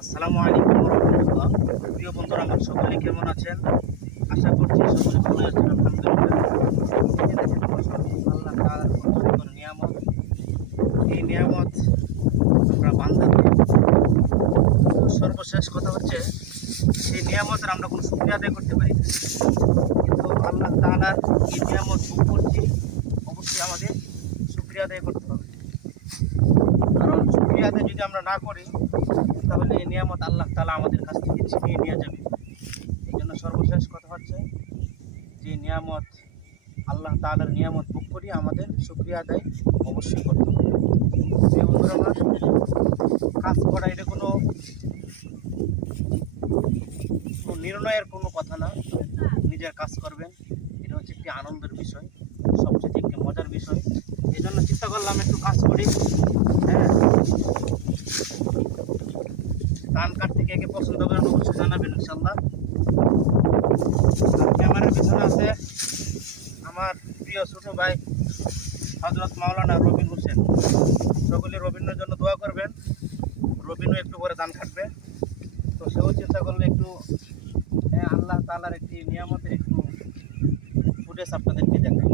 আসসালামু আলাইকুম রহমতুল্লাহ। প্রিয় বন্ধুরা, আমার সকলে কেমন আছেন? আশা করছি সকলে ভালো আছেন। আলহামদুলিল্লাহ। আল্লাহ তাআলার সুন্দর নিয়ামত, এই নিয়ামত আমরা বান্দার। সর্বশেষ কথা হচ্ছে, সেই নিয়ামতের আমরা কোনো শুকরিয়া আদায় করতে পারি না। কিন্তু আল্লাহ তাআলার এই নিয়ামত ভোগ করছি, অবশ্যই আমাদের শুকরিয়া আদায় করতে হবে। কারণ শুকরিয়া আদায় যদি আমরা না করি, তাহলে এই নিয়ামত আল্লাহ তাআলা আমাদের কাছ থেকে ছিনিয়ে নিয়ে যাবে। এই জন্য সর্বশেষ কথা হচ্ছে, যে নিয়ামত আল্লাহ তাআলার নিয়ামত ভোগ করি, আমাদের শুকরিয়া আদায় অবশ্যই করতে হবে। প্রিয় বন্ধুরা, আমার কাজ করা এটা কোনো নির্ণয়ের কোনো কথা না। নিজের কাজ করবেন, এটা হচ্ছে একটি আনন্দের বিষয়, সবচেয়ে একটি মজার বিষয়। এই জন্য চিন্তা করলাম একটু কাজ করি। হ্যাঁ, ধান কাটতে কে কে পছন্দ করেন অবশ্যই জানাবেন ইনশাল্লাহ। ক্যামেরার পিছনে আছে আমার প্রিয় ছোট ভাই হযরত মাওলানা রবিন হোসেন। সকলে রবিনের জন্য দোয়া করবেন। রবিনও একটু পরে ধান কাটবে, তো সেও চিন্তা করলে একটু আল্লাহ তাআলার একটি নিয়ামতের একটু ফুটেজ আপনাদেরকে দেখাই।